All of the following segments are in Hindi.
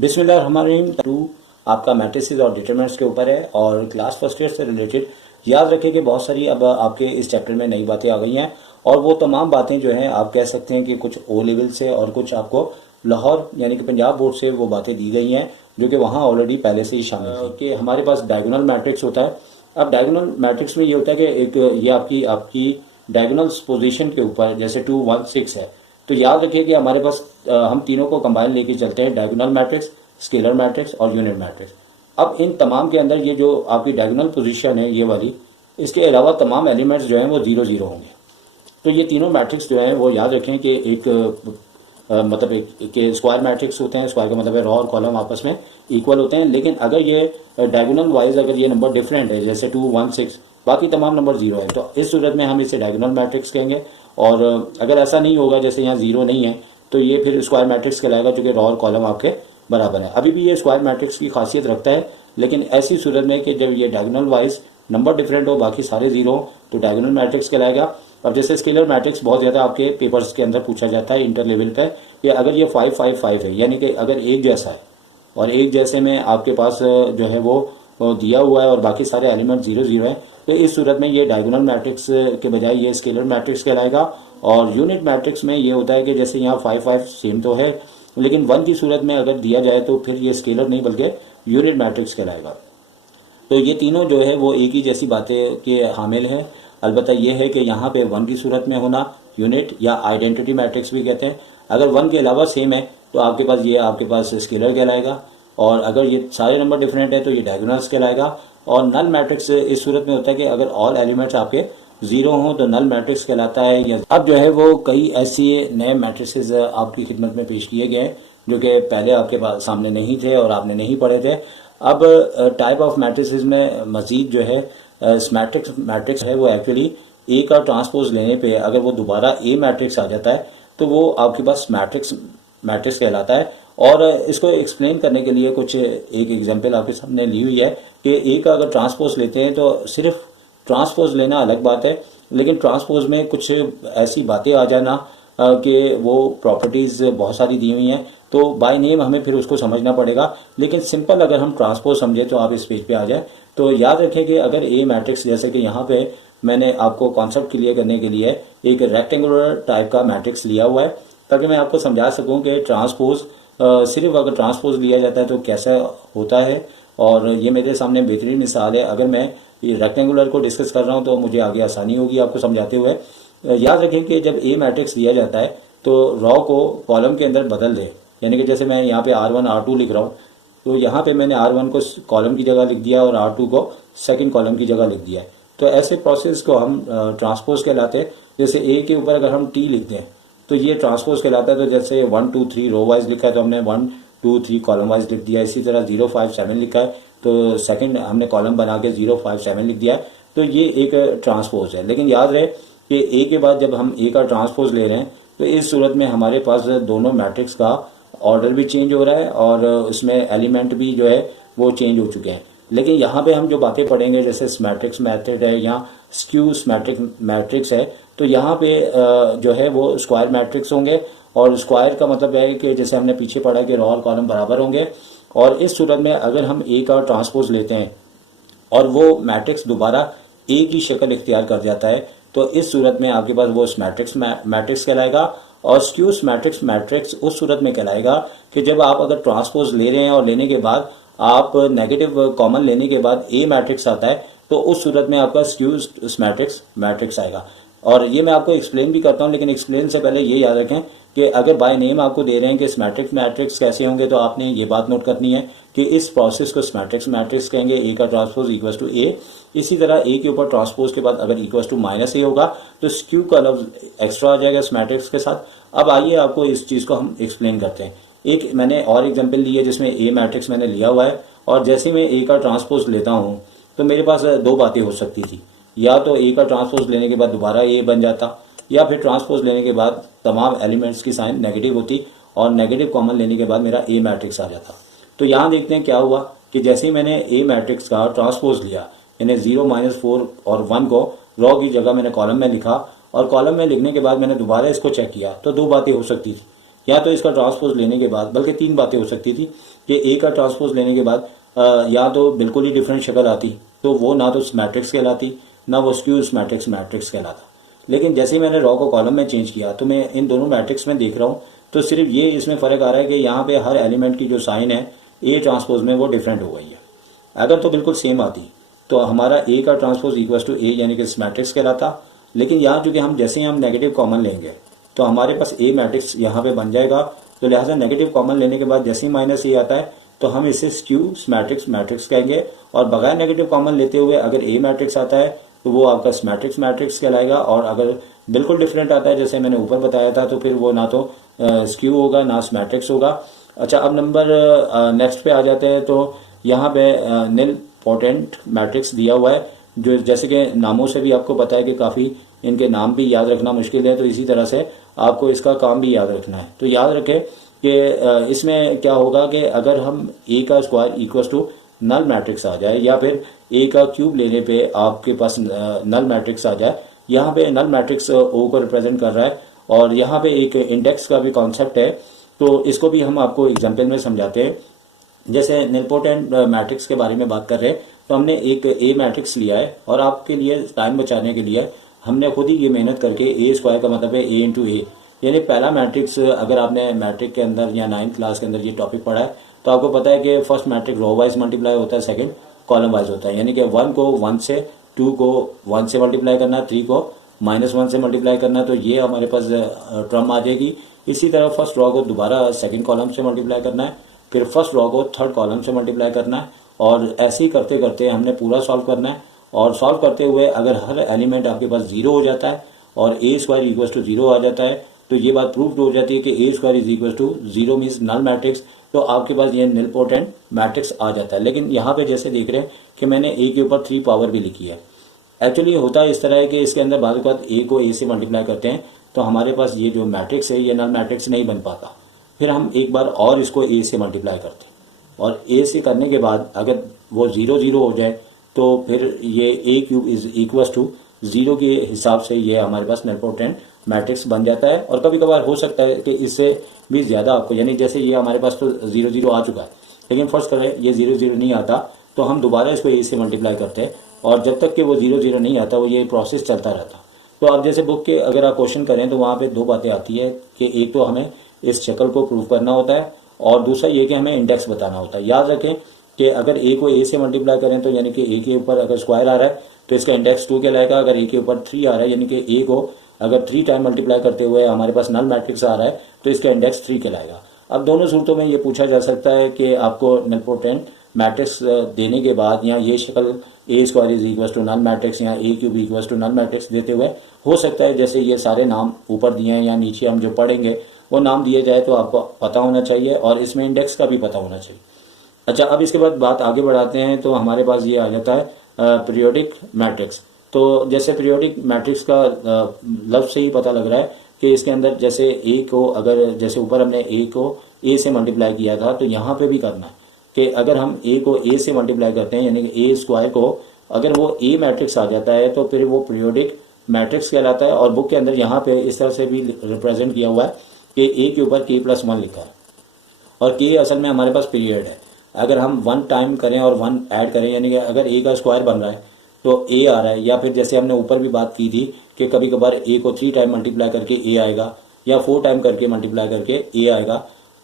बिस्मिल्लाहिर्रहमानिर्रहीम टू आपका मैट्रिसेस और डिटरमिनेंट्स के ऊपर है और क्लास फर्स्ट ईयर से रिलेटेड याद रखें कि बहुत सारी अब आपके इस चैप्टर में नई बातें आ गई हैं और वो तमाम बातें जो हैं आप कह सकते हैं कि कुछ ओ लेवल से और कुछ आपको लाहौर यानी कि पंजाब बोर्ड से वो बातें दी गई हैं जो कि वहाँ ऑलरेडी पहले से ही शामिल थी कि हमारे पास डायगोनल मैट्रिक्स होता है। अब डायगोनल मैट्रिक्स में ये होता है कि एक ये आपकी आपकी डायगोनल पोजीशन के ऊपर जैसे 2 1 6 है तो याद रखिए कि हमारे पास हम तीनों को कंबाइन लेके चलते हैं, डायगोनल मैट्रिक्स, स्केलर मैट्रिक्स और यूनिट मैट्रिक्स। अब इन तमाम के अंदर ये जो आपकी डायगोनल पोजीशन है ये वाली, इसके अलावा तमाम एलिमेंट्स जो हैं वो 0 0 होंगे। तो ये तीनों मैट्रिक्स जो हैं वो याद रखें कि एक मतलब एक के स्क्वायर मैट्रिक्स होते हैं। स्क्वायर का मतलब है रो और कॉलम आपस में इक्वल होते हैं, लेकिन अगर ये डायगोनल वाइज अगर ये नंबर डिफरेंट है जैसे 2 1 6 बाकी तमाम नंबर 0 है तो इस सूरत में हम इसे डायगोनल मैट्रिक्स कहेंगे। और अगर ऐसा नहीं होगा जैसे यहाँ 0 नहीं है तो ये फिर स्क्वायर मैट्रिक्स कहलाएगा जो कि रो और कॉलम आपके बराबर है। अभी भी ये स्क्वायर मैट्रिक्स की खासियत रखता है, लेकिन ऐसी सूरत में कि जब ये डायगोनल वाइज नंबर डिफरेंट हो बाकी सारे 0 हो तो डायगोनल मैट्रिक्स कहलाएगा। अब जैसे स्केलर मैट्रिक्स बहुत ज़्यादा आपके पेपर्स के अंदर पूछा जाता है इंटर लेवल पे कि अगर ये 5 5 5 है यानी कि अगर एक जैसा है और एक जैसे में आपके पास जो है वो दिया हुआ है और बाकी सारे एलिमेंट 0 0 है तो इस सूरत में ये डायगोनल मैट्रिक्स के बजाय ये स्केलर मैट्रिक्स कहलाएगा। और यूनिट मैट्रिक्स में ये होता है कि जैसे यहाँ 5 5 सेम तो है लेकिन 1 की सूरत में अगर दिया जाए तो फिर ये स्केलर नहीं बल्कि यूनिट मैट्रिक्स कहलाएगा। तो ये तीनों जो है वो एक ही जैसी बातें के हामिल हैं। अलबत्ता ये है कि यहाँ पे 1 की सूरत में होना यूनिट या आइडेंटिटी मैट्रिक्स भी कहते हैं। अगर 1 के अलावा सेम है तो आपके पास स्केलर कहलाएगा और अगर ये सारे नंबर डिफरेंट है तो ये डायगोनल्स कहलाएगा। और नल मैट्रिक्स इस सूरत में होता है कि अगर ऑल एलिमेंट्स आपके 0 हों तो नल मैट्रिक्स कहलाता है। या अब जो है वो कई ऐसे नए मैट्रिक्स आपकी खिदमत में पेश किए गए जो कि पहले आपके पास सामने नहीं थे और आपने नहीं पढ़े थे। अब टाइप ऑफ मैट्रिक्स में मजीद जो है मैट्रिक्स है वो एक्चुअली ए का ट्रांसपोज लेने पे अगर वो दोबारा ए मैट्रिक्स आ जाता है तो वो आपके पास मैट्रिक्स कहलाता है। और इसको एक्सप्लेन करने के लिए कुछ एक एग्जांपल आपके सामने ली हुई है कि ए का अगर ट्रांसपोज लेते हैं तो सिर्फ ट्रांसपोज लेना अलग बात है, लेकिन ट्रांसपोज में कुछ ऐसी बातें आ जाना कि वो प्रॉपर्टीज़ बहुत सारी दी हुई हैं तो बाय नेम हमें फिर उसको समझना पड़ेगा। लेकिन सिंपल अगर हम ट्रांसपोज समझे तो आप इस पेज पे आ जाए। तो याद रखें कि अगर ए मैट्रिक्स जैसे कि यहाँ पे मैंने आपको कॉन्सेप्ट क्लियर करने के लिए एक रेक्टेंगुलर टाइप का मैट्रिक्स लिया हुआ है ताकि मैं आपको समझा सकूं कि ट्रांसपोज सिर्फ अगर ट्रांसपोज लिया जाता है तो कैसा होता है। और ये मेरे सामने बेहतरीन मिसाल है। अगर मैं ये रेक्टेंगुलर को डिस्कस कर रहा हूँ तो मुझे आगे आसानी होगी आपको समझाते हुए। याद रखें कि जब ए मैट्रिक्स दिया जाता है तो रॉ को कॉलम के अंदर बदल दे, यानी कि जैसे मैं यहाँ पे R1 R2 लिख रहा हूँ तो यहाँ पे मैंने R1 को कॉलम की जगह लिख दिया और R2 को सेकंड कॉलम की जगह लिख दिया है। तो ऐसे प्रोसेस को हम ट्रांसपोज कहलाते हैं। जैसे ए के ऊपर अगर हम टी लिख दें तो ये ट्रांसपोज कहलाता है। तो जैसे 1 2 3 रो वाइज लिखा है तो हमने 1 2 3 कॉलम वाइज लिख दिया। इसी तरह 0 5 7 लिखा है तो सेकंड हमने कॉलम बना के 0 5 7 लिख दिया है। तो ये एक ट्रांसपोज है। लेकिन याद रहे कि ए के बाद जब हम ए का ट्रांसपोज ले रहे हैं तो इस सूरत में हमारे पास दोनों मैट्रिक्स का ऑर्डर भी चेंज हो रहा है और उसमें एलिमेंट भी जो है वो चेंज हो चुके हैं। लेकिन यहाँ पे हम जो बातें पढ़ेंगे जैसे सिमेट्रिक्स मेथड है या स्क्यू सिमेट्रिक मैट्रिक्स है तो यहाँ पे जो है वो स्क्वायर मैट्रिक्स होंगे। और स्क्वायर का मतलब है कि जैसे हमने पीछे पढ़ा कि रो और कॉलम बराबर होंगे। और इस सूरत में अगर हम ए का ट्रांसपोज लेते हैं और वो मैट्रिक्स दोबारा ए की शक्ल इख्तियार कर जाता है तो इस सूरत में आपके पास वो मैट्रिक्स कहलाएगा। और स्क्यू सिमेट्रिक्स मैट्रिक्स उस सूरत में कहलाएगा कि जब आप अगर ट्रांसपोज ले रहे हैं और लेने के बाद आप नेगेटिव कॉमन लेने के बाद ए मैट्रिक्स आता है तो उस सूरत में आपका स्क्यू सिमेट्रिक्स मैट्रिक्स आएगा। और ये मैं आपको एक्सप्लेन भी करता हूँ, लेकिन एक्सप्लेन से पहले ये याद रखें कि अगर बाय नेम आपको दे रहे हैं कि सिमेट्रिक मैट्रिक्स कैसे होंगे तो आपने ये बात नोट करनी है कि इस प्रोसेस को सिमेट्रिक्स मैट्रिक्स कहेंगे। ए का ट्रांसपोज इक्वल टू ए, इसी तरह ए के ऊपर ट्रांसपोज के बाद अगर इक्वल टू -a होगा तो स्क्यू का लफ्ज एक्स्ट्रा आ जाएगा सिमेट्रिक्स के साथ। अब आइए आपको इस चीज़ को हम एक्सप्लेन करते हैं। एक मैंने और एग्जाम्पल ली है जिसमें ए मैट्रिक्स मैंने लिया हुआ है और जैसे मैं ए का ट्रांसपोज लेता हूँ तो मेरे पास दो बातें हो सकती थी। या तो ए का ट्रांसपोज लेने के बाद दोबारा ए बन जाता या फिर ट्रांसपोज लेने के बाद तमाम एलिमेंट्स की साइन नेगेटिव होती और नेगेटिव कॉमन लेने के बाद मेरा ए मैट्रिक्स आ जाता। तो यहाँ देखते हैं क्या हुआ कि जैसे ही मैंने ए मैट्रिक्स का ट्रांसपोज लिया यानी 0 -4 और 1 को रो की जगह मैंने कॉलम में लिखा और कॉलम में लिखने के बाद मैंने दोबारा इसको चेक किया तो दो बातें हो सकती थी या तो इसका ट्रांसपोज लेने के बाद, बल्कि तीन बातें हो सकती थी कि ए का ट्रांसपोज लेने के बाद या तो बिल्कुल ही डिफरेंट शक्ल आती, तो वो ना तो मैट्रिक्स कहलाती ना वो स्क्यू मैट्रिक्स मैट्रिक्स कहलाता। लेकिन जैसे ही मैंने रॉ को कॉलम में चेंज किया तो मैं इन दोनों मैट्रिक्स में देख रहा हूँ, तो सिर्फ ये इसमें फ़र्क आ रहा है कि यहाँ पे हर एलिमेंट की जो साइन है ए ट्रांसपोज में वो डिफरेंट हो गई है। अगर तो बिल्कुल सेम आती तो हमारा ए का ट्रांसपोज इक्वल टू ए यानी कि मैट्रिक्स कहलाता। लेकिन यहाँ चूंकि हम जैसे ही हम नेगेटिव कॉमन लेंगे तो हमारे पास ए मैट्रिक्स यहाँ पे बन जाएगा, तो लिहाजा नेगेटिव कॉमन लेने के बाद जैसे ही माइनस ए आता है तो हम इसे स्क्यू मैट्रिक्स मैट्रिक्स कहेंगे, और बगैर नेगेटिव कॉमन लेते हुए अगर ए मैट्रिक्स आता है तो वो आपका मैट्रिक्स मैट्रिक्स कहलाएगा, और अगर बिल्कुल डिफरेंट आता है जैसे मैंने ऊपर बताया था तो फिर वो ना तो स्क्यू होगा ना मैट्रिक्स होगा। अच्छा, अब नंबर नेक्स्ट पे आ जाते हैं। तो यहाँ पे निल पोटेंट मैट्रिक्स दिया हुआ है, जो जैसे कि नामों से भी आपको पता है कि काफ़ी इनके नाम भी याद रखना मुश्किल है, तो इसी तरह से आपको इसका काम भी याद रखना है। तो याद रखें कि इसमें क्या होगा कि अगर हम ए का square equal to null matrix आ जाए या फिर ए का क्यूब लेने पे आपके पास नल मैट्रिक्स आ जाए, यहाँ पे नल मैट्रिक्स ओ को रिप्रेजेंट कर रहा है, और यहाँ पे एक इंडेक्स का भी कॉन्सेप्ट है, तो इसको भी हम आपको एग्जाम्पल में समझाते हैं। जैसे निलपोटेंट मैट्रिक्स के बारे में बात कर रहे हैं, तो हमने एक ए मैट्रिक्स लिया है और आपके लिए टाइम बचाने के लिए हमने खुद ही ये मेहनत करके ए स्क्वायर का मतलब है ए इंटू ए, यानी पहला मैट्रिक्स अगर आपने मैट्रिक के अंदर या 9th क्लास के अंदर ये टॉपिक पढ़ा है तो आपको पता है कि first matrix row wise multiply होता है, सेकंड कॉलम वाइज होता है, यानी कि 1 को 1 से, 2 को 1 से मल्टीप्लाई करना, 3 को -1 से मल्टीप्लाई करना, तो ये हमारे पास टर्म आ जाएगी। इसी तरह फर्स्ट रॉ को दोबारा सेकंड कॉलम से मल्टीप्लाई करना है, फिर फर्स्ट रॉ को थर्ड कॉलम से मल्टीप्लाई करना है, और ऐसे ही करते करते हमने पूरा सॉल्व करना है। और सॉल्व करते हुए अगर हर एलिमेंट आपके पास 0 हो जाता है और ए स्क्वायर इक्वल टू 0 आ जाता है तो ये बात प्रूव हो जाती है कि A square is equal to 0 means null matrix, तो आपके पास ये निलपोटेंट मैट्रिक्स आ जाता है। लेकिन यहाँ पे जैसे देख रहे हैं कि मैंने ए के ऊपर 3 पावर भी लिखी है। एक्चुअली होता है इस तरह है कि इसके अंदर बाद ए को ए से मल्टीप्लाई करते हैं तो हमारे पास ये जो मैट्रिक्स है ये नल मैट्रिक्स नहीं बन पाता, फिर हम एक बार और इसको ए से मल्टीप्लाई करते हैं, और ए से करने के बाद अगर वो 0 0 हो जाए तो फिर ये ए क्यूब इज इक्वल टू 0 के हिसाब से ये हमारे पास निलपोटेंट मैट्रिक्स बन जाता है। और कभी कभार हो सकता है कि इससे भी ज़्यादा आपको, यानी जैसे ये हमारे पास तो 0 0 आ चुका है, लेकिन फर्स्ट करें ये 0 0 नहीं आता तो हम दोबारा इसको ए से मल्टीप्लाई करते हैं, और जब तक कि वो 0 0 नहीं आता वो ये प्रोसेस चलता रहता। तो आप जैसे बुक के अगर आप क्वेश्चन करें तो वहाँ पे 2 बातें आती है कि एक तो हमें इस शक्ल को प्रूव करना होता है, और दूसरा ये कि हमें इंडेक्स बताना होता है। याद रखें कि अगर ए को ए से मल्टीप्लाई करें तो यानी कि ए के ऊपर अगर स्क्वायर आ रहा है तो इसका इंडेक्स 2 कहलाएगा। अगर ए के ऊपर 3 आ रहा है यानी कि ए को अगर 3 टाइम मल्टीप्लाई करते हुए हमारे पास नल मैट्रिक्स आ रहा है तो इसका इंडेक्स 3 कहलाएगा। अब दोनों सूरतों में ये पूछा जा सकता है कि आपको निलपोटेंट मैट्रिक्स देने के बाद या ये शक्ल A square is equal to null matrix या A cube equal to null matrix देते हुए हो सकता है जैसे ये सारे नाम ऊपर दिए हैं या नीचे हम जो पढ़ेंगे वो नाम दिए जाए तो आपको पता होना चाहिए, और इसमें इंडेक्स का भी पता होना चाहिए। अच्छा, अब इसके बाद बात आगे बढ़ाते हैं तो हमारे पास ये आ जाता है पीरियोडिक मैट्रिक्स। तो जैसे पीरियोडिक मैट्रिक्स का लफ्ज़ से ही पता लग रहा है कि इसके अंदर जैसे ए को अगर जैसे ऊपर हमने ए को ए से मल्टीप्लाई किया था तो यहाँ पे भी करना है कि अगर हम ए को ए से मल्टीप्लाई करते हैं यानी कि ए स्क्वायर को अगर वो ए मैट्रिक्स आ जाता है तो फिर वो पीरियोडिक मैट्रिक्स कहलाता है। और बुक के अंदर यहाँ पे इस तरह से भी रिप्रेजेंट किया हुआ है कि ए के ऊपर k+1 लिखा है, और के असल में हमारे पास पीरियड है। अगर हम 1 टाइम करें और 1 ऐड करें यानी कि अगर ए का स्क्वायर बन रहा है तो ए आ रहा है, या फिर जैसे हमने ऊपर भी बात की थी कि कभी कभार ए को 3 टाइम मल्टीप्लाई करके ए आएगा या 4 टाइम करके मल्टीप्लाई करके ए आएगा,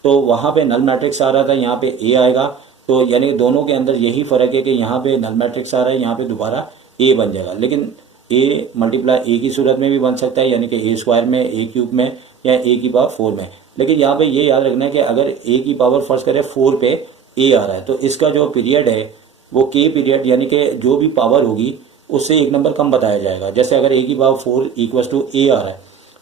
तो वहाँ पे नल मैट्रिक्स आ रहा था, यहाँ पे ए आएगा। तो यानी दोनों के अंदर यही फ़र्क है कि यहाँ पे नल मैट्रिक्स आ रहा है, यहाँ पे दोबारा ए बन जाएगा। लेकिन ए मल्टीप्लाई ए की सूरत में भी बन सकता है यानी कि ए स्क्वायर में, ए क्यूब में, या ए की पावर 4 में। लेकिन यहाँ पे ये याद रखना है कि अगर ए की पावर फर्स्ट करें 4 पे ए आ रहा है तो इसका जो पीरियड है वो के पीरियड यानी कि जो भी पावर होगी उससे 1 नंबर कम बताया जाएगा। जैसे अगर ए की पावर 4 इक्वल टू ए आ रहा है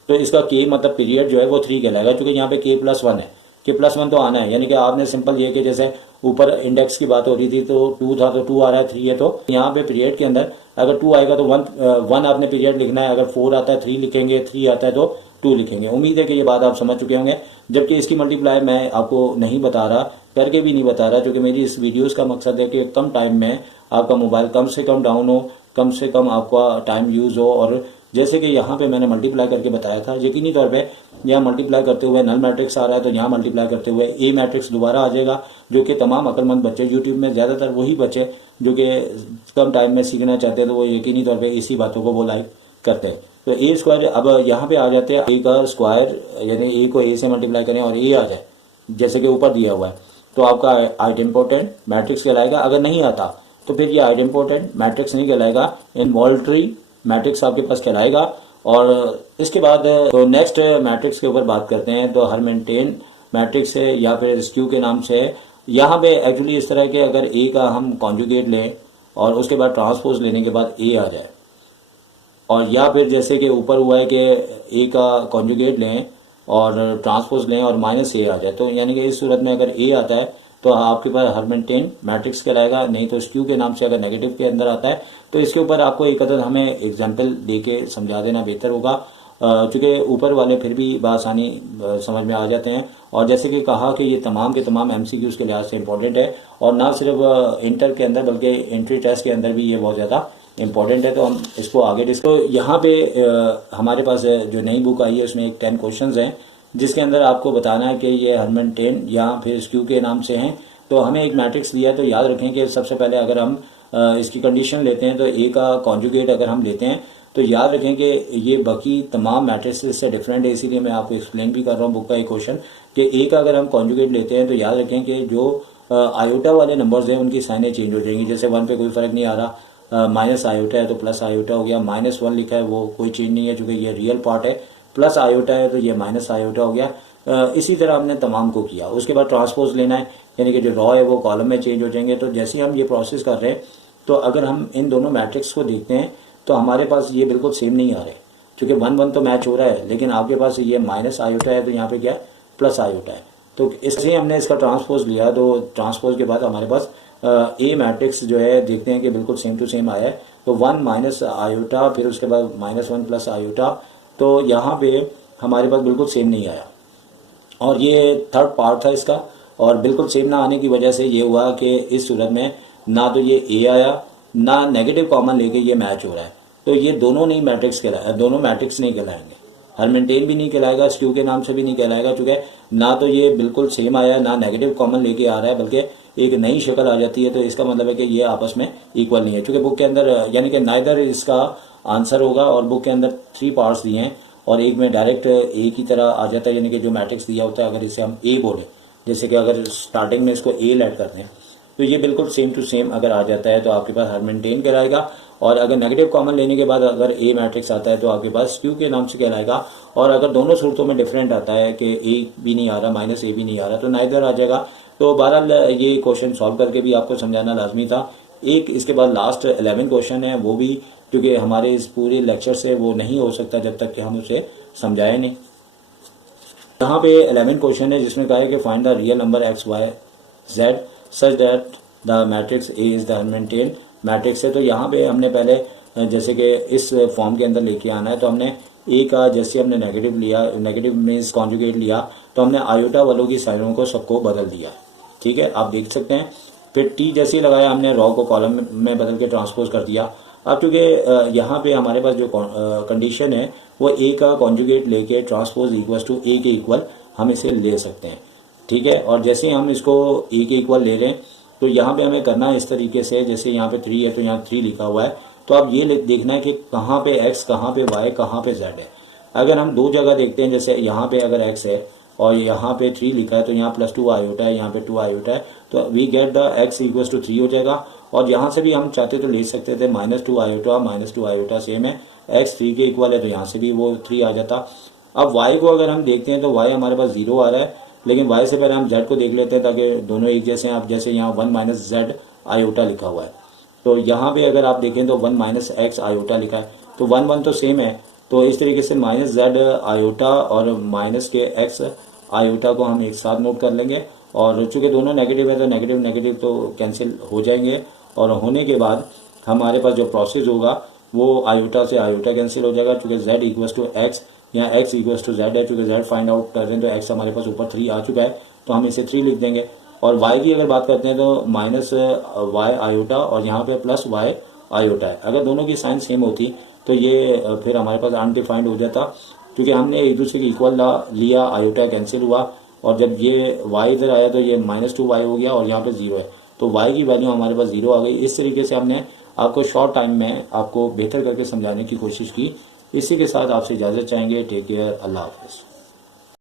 तो इसका के मतलब पीरियड जो है वो 3 कहलाएगा, क्योंकि यहाँ पे k+1 है, k+1 तो आना है। यानी कि आपने सिंपल ये कि जैसे ऊपर इंडेक्स की बात हो रही थी तो 2 था तो 2 आ रहा है, 3 है तो यहाँ पे पीरियड के अंदर अगर 2 आएगा तो 1 आपने पीरियड लिखना है, अगर 4 आता है 3 लिखेंगे, 3 आता है तो 2 लिखेंगे। उम्मीद है कि ये बात आप समझ चुके होंगे। जबकि इसकी मल्टीप्लाई मैं आपको नहीं बता रहा, करके भी नहीं बता रहा, क्योंकि मेरी इस वीडियोस का मकसद है कि कम टाइम में आपका मोबाइल कम से कम डाउन हो, कम से कम आपका टाइम यूज़ हो, और जैसे कि यहाँ पे मैंने मल्टीप्लाई करके बताया था, यकीनी तौर पे यहाँ मल्टीप्लाई करते हुए नल मैट्रिक्स आ रहा है, तो यहाँ मल्टीप्लाई करते हुए ए मैट्रिक्स दोबारा आ जाएगा, जो कि तमाम अक्लमंद बच्चे यूट्यूब में ज़्यादातर वही बच्चे जो कि कम टाइम में सीखना चाहते हैं, तो वो यकीनी तौर पर इसी बातों को वो लाइक करते हैं। तो ए स्क्वायर, अब यहाँ पे आ जाते हैं ए का स्क्वायर, यानी ए को ए से मल्टीप्लाई करें और ए आ जाए जैसे कि ऊपर दिया हुआ है, तो आपका आइडेम्पोटेंट मैट्रिक्स कहलाएगा। अगर नहीं आता तो फिर ये आइडेम्पोटेंट मैट्रिक्स नहीं कहलाएगा, इनवॉल्ट्री मैट्रिक्स आपके पास कहलाएगा। और इसके बाद तो नेक्स्ट मैट्रिक्स के ऊपर बात करते हैं, तो हर्मिटियन मैट्रिक्स है या फिर स्क्यू के नाम से है। यहाँ पे एक्चुअली इस तरह के अगर ए का हम कॉन्जुगेट लें और उसके बाद ट्रांसपोज लेने के बाद ए आ जाए, और या फिर जैसे कि ऊपर हुआ है कि ए का कॉन्जुगेट लें और ट्रांसपोज लें और माइनस ए आ जाए, तो यानी कि इस सूरत में अगर ए आता है तो आपके पास हर्मिटियन मैट्रिक्स कहलाएगा। नहीं तो स्क्यू के नाम से अगर नेगेटिव के अंदर आता है तो इसके ऊपर आपको एक अदद हमें एग्जाम्पल दे के समझा देना बेहतर होगा, चूँकि ऊपर वाले फिर भी बआसानी समझ में आ जाते हैं। और जैसे कि कहा कि ये तमाम के तमाम MCQs के लिहाज से इंपॉर्टेंट है, और ना सिर्फ इंटर के अंदर बल्कि एंट्री टेस्ट के अंदर भी ये बहुत ज़्यादा इंपॉर्टेंट है। तो हम इसको आगे तो यहाँ पे हमारे पास जो नई बुक आई है उसमें एक 10 क्वेश्चंस हैं, जिसके अंदर आपको बताना है कि ये हर्मिटियन या फिर स्क्यू के नाम से हैं। तो हमें एक मैट्रिक्स दिया है, तो याद रखें कि सबसे पहले अगर हम इसकी कंडीशन लेते हैं, तो ए का कॉन्जुगेट अगर हम लेते हैं तो याद रखें कि ये बाकी तमाम मैट्रिक्स से डिफरेंट है, इसीलिए मैं आपको एक्सप्लेन भी कर रहा हूँ बुक का एक क्वेश्चन कि ए का अगर हम कॉन्जुगेट लेते हैं तो याद रखें कि जो आयोटा वाले नंबर्स हैं उनकी साइनें चेंज हो जाएंगी। जैसे 1 पे कोई फ़र्क नहीं आ रहा, माइनस आयोटा है तो प्लस आयोटा हो गया, -1 लिखा है वो कोई चेंज नहीं है चूँकि ये रियल पार्ट है, प्लस आयोटा है तो ये माइनस आयोटा हो गया। इसी तरह हमने तमाम को किया। उसके बाद ट्रांसपोज लेना है, यानी कि जो रॉ है वो कॉलम में चेंज हो जाएंगे। तो जैसे हम ये प्रोसेस कर रहे हैं, तो अगर हम इन दोनों मैट्रिक्स को देखते हैं तो हमारे पास ये बिल्कुल सेम नहीं आ रहे, क्योंकि 1-1 तो मैच हो रहा है, लेकिन आपके पास ये माइनस आयोटा है तो यहाँ पे क्या है, प्लस आयोटा है। तो इसलिए हमने इसका ट्रांसपोज लिया, तो ट्रांसपोज के बाद हमारे पास ए मैट्रिक्स जो है देखते हैं कि बिल्कुल सेम टू सेम आया है। तो 1 माइनस आयोटा, फिर उसके बाद -1 प्लस आयोटा, तो यहाँ पे हमारे पास बिल्कुल सेम नहीं आया, और ये थर्ड पार्ट था इसका। और बिल्कुल सेम ना आने की वजह से ये हुआ कि इस सूरत में ना तो ये ए आया, ना नेगेटिव कॉमन लेके ये मैच हो रहा है, तो ये दोनों नहीं मैट्रिक्स कहलाए, दोनों मैट्रिक्स नहीं कहलाएंगे। हर्मिटियन भी नहीं कहलाएगा, स्क्यू के नाम से भी नहीं कहलाएगा, चूँकि ना तो ये बिल्कुल सेम आया, ना नेगेटिव कॉमन लेके आ रहा है, बल्कि एक नई शक्ल आ जाती है। तो इसका मतलब है कि ये आपस में इक्वल नहीं है, चूँकि बुक के अंदर यानी कि नाइदर इसका आंसर होगा। और बुक के अंदर 3 पार्ट्स दिए हैं, और एक में डायरेक्ट ए की तरह आ जाता है, यानी कि जो मैट्रिक्स दिया होता है अगर इसे हम ए बोले, जैसे कि अगर स्टार्टिंग में इसको ए लेट करते हैं तो ये बिल्कुल सेम टू सेम अगर आ जाता है तो आपके पास हर्मिटियन कहलाएगा। और अगर नेगेटिव कॉमन लेने के बाद अगर ए मैट्रिक्स आता है तो आपके पास स्क्यू के नाम से कहलाएगा। और अगर दोनों सूरतों में डिफरेंट आता है कि ए भी नहीं आ रहा, माइनस ए भी नहीं आ रहा, तो नाइदर आ जाएगा। तो बहरहाल ये क्वेश्चन सॉल्व करके भी आपको समझाना लाजमी था। एक इसके बाद लास्ट 11 क्वेश्चन है, वो भी क्योंकि हमारे इस पूरे लेक्चर से वो नहीं हो सकता जब तक कि हम उसे समझाए नहीं। यहाँ पे 11 क्वेश्चन है जिसमें कहा है कि find the real number X Y Z such that the matrix A is the Hermitian matrix है। तो यहाँ पे हमने पहले जैसे कि इस फॉर्म के अंदर लेके आना है, तो हमने ए का जैसे हमने नेगेटिव लिया, नेगेटिव मीन्स कॉन्जुगेट लिया, तो हमने आयोटा वालों की साइनों को सबको बदल दिया, ठीक है, आप देख सकते हैं। फिर टी जैसे ही लगाया हमने रॉ को कॉलम में बदल के ट्रांसपोज कर दिया। अब चूँकि यहाँ पे हमारे पास जो कंडीशन है वो ए का कॉन्जुगेट लेके ट्रांसपोज इक्वल्स टू ए के इक्वल हम इसे ले सकते हैं, ठीक है। और जैसे हम इसको ए के इक्वल ले रहे हैं तो यहाँ पे हमें करना है इस तरीके से, जैसे यहाँ पे 3 है तो यहाँ 3 लिखा हुआ है, तो अब ये देखना है कि कहाँ पे x, कहाँ पे y, कहाँ पे z है। अगर हम 2 जगह देखते हैं, जैसे यहाँ पे अगर x है और यहाँ पे 3 लिखा है, तो यहाँ +2 आयोटा है, यहाँ पे 2 आयोटा है, तो we get the x equals to 3 हो जाएगा। और यहाँ से भी हम चाहते तो ले सकते थे -2 आयोटा, -2 आयोटा सेम है, x 3 के इक्वल है, तो यहाँ से भी वो 3 आ जाता। अब y को अगर हम देखते हैं तो y हमारे पास 0 आ रहा है, लेकिन y से पहले हम z को देख लेते हैं ताकि दोनों एक जैसे हैं। आप जैसे यहाँ 1 - z आयोटा लिखा हुआ है, तो यहाँ पे अगर आप देखें तो 1 - x आयोटा लिखा है, तो 1 तो सेम है। तो इस तरीके से -z आयोटा और माइनस के x आयोटा को हम एक साथ नोट कर लेंगे। और चूँकि दोनों नेगेटिव है तो नेगेटिव नेगेटिव तो कैंसिल हो जाएंगे, और होने के बाद हमारे पास जो प्रोसेस होगा वो आयोटा से आयोटा कैंसिल हो जाएगा, चूँकि z इक्वल्स टू x या x इक्वल्स टू z है। चूँकि z फाइंड आउट कर रहे हैं तो x हमारे पास ऊपर 3 आ चुका है, तो हम इसे 3 लिख देंगे। और y की अगर बात करते हैं तो -y आयोटा और यहाँ पे +y आयोटा है। अगर दोनों की साइन सेम होती तो ये फिर हमारे पास अनडिफाइंड हो जाता, क्योंकि हमने एक दूसरे के इक्वल लिया, आयोटा कैंसिल हुआ, और जब ये y इधर आया तो ये -2y हो गया और यहाँ पे 0 है, तो y की वैल्यू हमारे पास 0 आ गई। इस तरीके से हमने आपको शॉर्ट टाइम में आपको बेहतर करके समझाने की कोशिश की। इसी के साथ आपसे इजाज़त चाहेंगे। टेक केयर, अल्लाह हाफिज़।